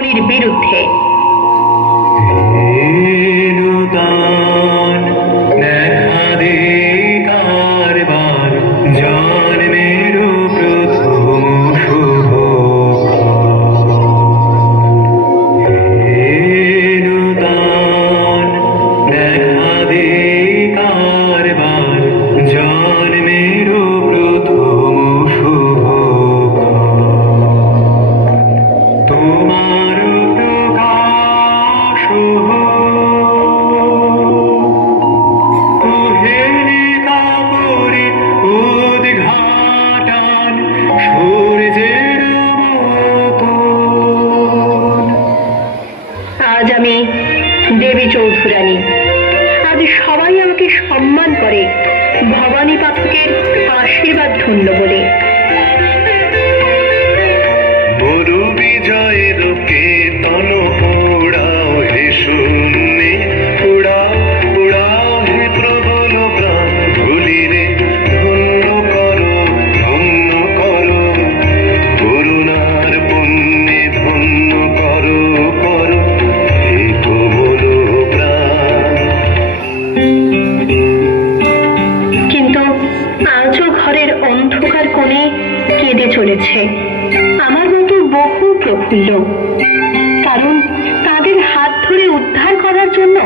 কলির বিরুদ্ধে। আজ আমি দেবী চৌধুরানী। আজ সবাই আমাকে সম্মান করে ভবানী পাঠকের আশীর্বাদ ধন্য বলে। মরু বিজয়ের কেতন উড়াও হে শূন্যে, উড়াও উড়াও হে প্রবল প্রাণ ভুলিরে, ধন্য করো করুণার পুণ্যে ধন্য করো করো হে কোমল প্রাণ। কিন্তু আজও ঘরের অন্ধকার কোণে কেঁদে চলেছে আমার মতো বহু প্রফুল্ল, কারণ তাদের হাত ধরে উদ্ধার করার জন্য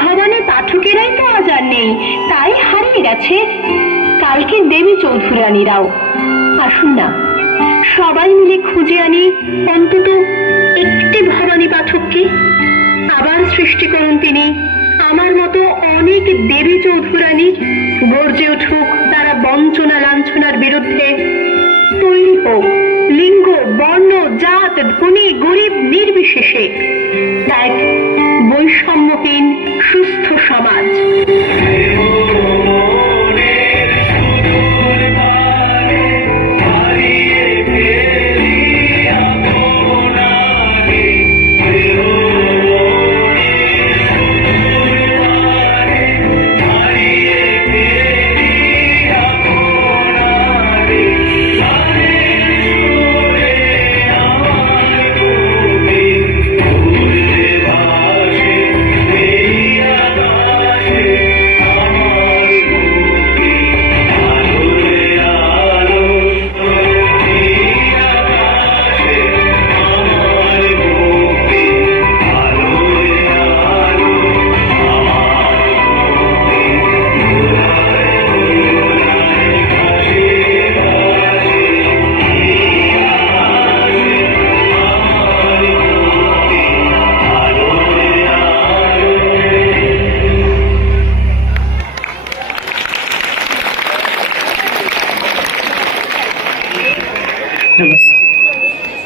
ভবানী পাঠকেরাই তো আজ আর নেই, তাই হারিয়ে গেছে কালকে দেবী চৌধুরানীরাও। আসুন না সবাই মিলে খুঁজে আনি অন্তত একটি ভবানী পাঠককে, আবার সৃষ্টি করুন তিনি আমার মতো অনেক দেবী চৌধুরানী। গর্জে উঠুক তারা বঞ্চনা লাঞ্ছনার বিরুদ্ধে। তৈরি হোক লিঙ্গ বর্ণ জাত ধনী গরিব নির্বিশেষে এক বৈষম্যহীন সুস্থ সমাজ। Hello.